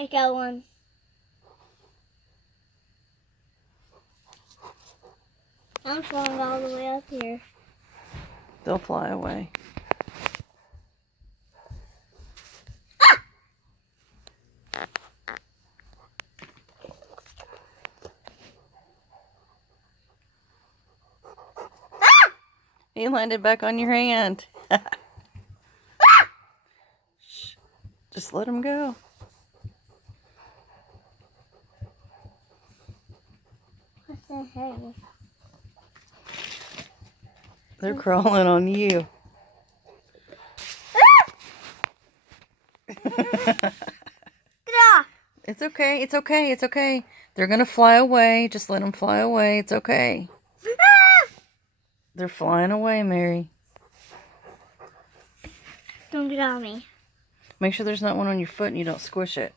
I got one. I'm flying all the way up here. They'll fly away. He landed back on your hand. Shh. Just let him go. What's the hell? They're crawling on you. Get off! It's okay. It's okay. It's okay. They're going to fly away. Just let them fly away. It's okay. They're flying away, Mary. Don't get on me. Make sure there's not one on your foot and you don't squish it.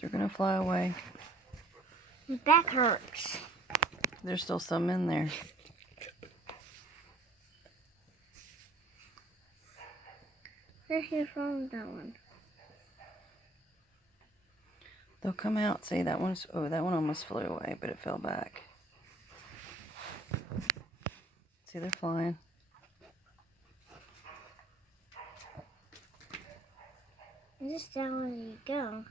They're going to fly away. My back hurts. There's still some in there. Where's your phone going? They'll come out. See, that one's... Oh, that one almost flew away, but it fell back. See, they're flying. Just down where you go.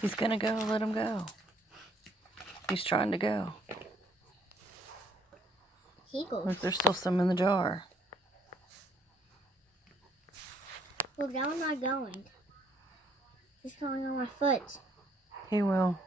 He's going to go. Let him go. He's trying to go. He goes. Look, there's still some in the jar. Well, now I'm not going. He's going on my foot. He will.